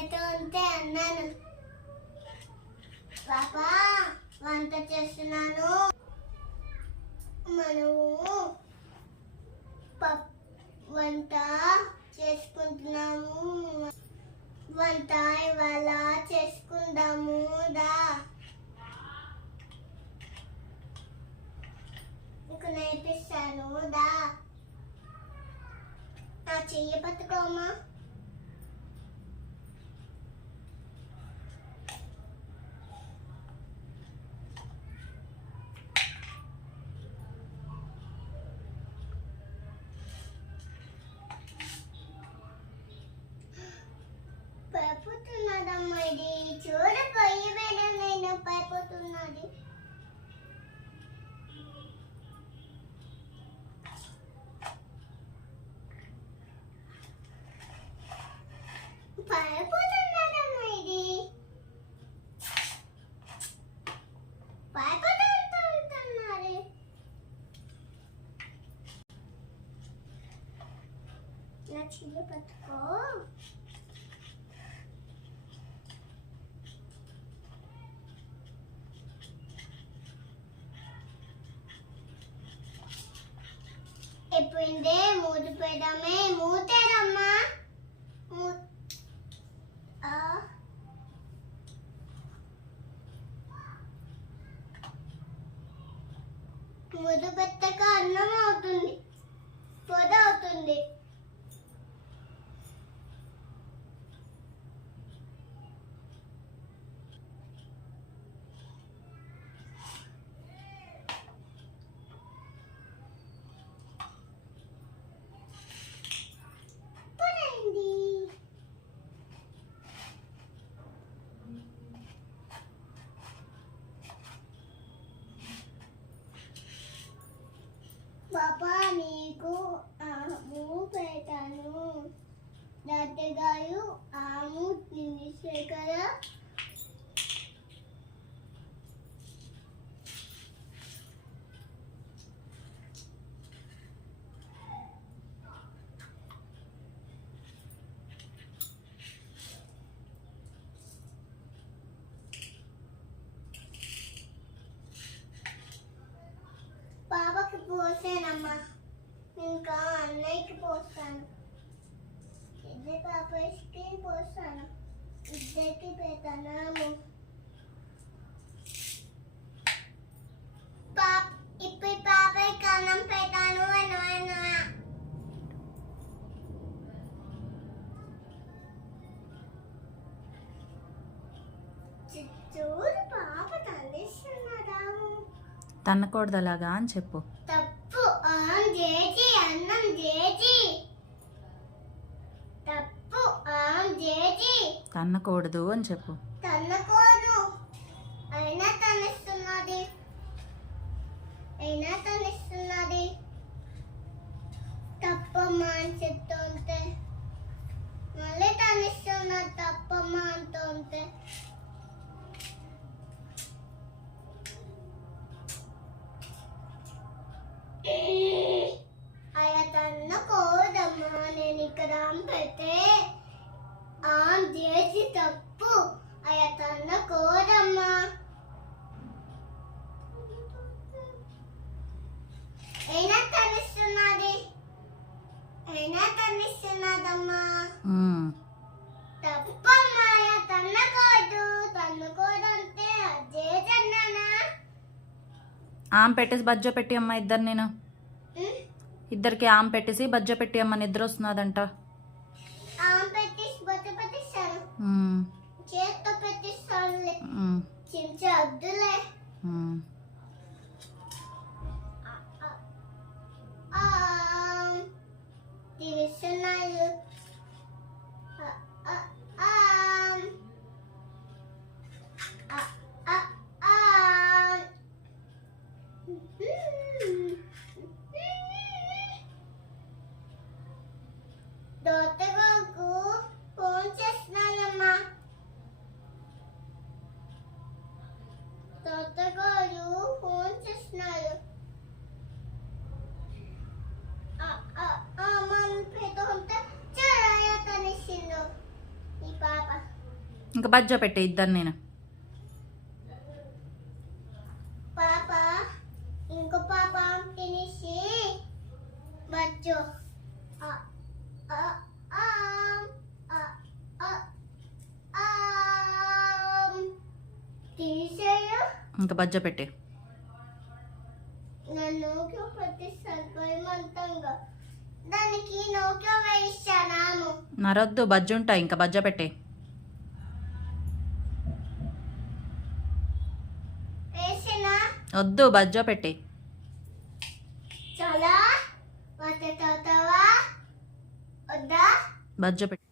Market ఉంటే అన్నాను. పాపా వంట చేస్తున్నాను. మనము వంట చేసుకుంటున్నాము. వంట ఇవాళ చేసుకుందాము దా నీకు నేర్పిస్తాను దా నా చెయ్యి పట్టుకోమా అమ్మది చూడు పొయ్యి మీద నేను పైపోతున్నది పైపోతున్నదమ్మా ఇది. పైపోతుంటున్నారు అయిపోయిందే మూతి పెడమే మూతేరమ్మా ముదు ఆ. పెట్టక అన్నం అవుతుంది పొద అవుతుంది పొదైంది పాపా నీకు ఆము పెట్టాను దత్తగారు ఆము తినేసే కదా పాపకి పోసానమ్మా. ఇంకా అన్నయ్యకి పోస్తాను. ఇద్దరు పాపకి పోస్తాను. ఇద్దరికి పెడతాను పాప ఇప్పుడు పాపకి అన్నం పెడతాను అన్న. చూడు పాప తన్నకూడదు అలాగా అని చెప్పు. తన్నకూడదు అని చెప్పు. అయినా అయినా తప్పమ్మా అని చెప్తుంటే మళ్ళీ తనిస్తున్నది తప్పమ్మా అంటుంటే. ఆమె పెట్టేసి బజ్జ పెట్టి అమ్మ ఇద్దరు నేను? ఇద్దరికి ఆమె పెట్టేసి బజ్జ పెట్టి అమ్మ నిద్ర వస్తున్నదంట. I uh, uh. ఇంకా బజ్జో పెట్టే ఇద్దరు నేను. పాప ఇంకో పాప తినేసి బచ్చు ఆ, ఆ, ఆమ్, ఆ, ఆ, ఆమ్. తీసేయు ఇంకా బజ్జో పెట్టే. ప్రతి దానికి మరొద్దు బజ్జు ఉంటాయి ఇంకా బజ్జో పెట్టే. వద్దు బజ్జో పెట్టే. బజ్జో పెట్టే.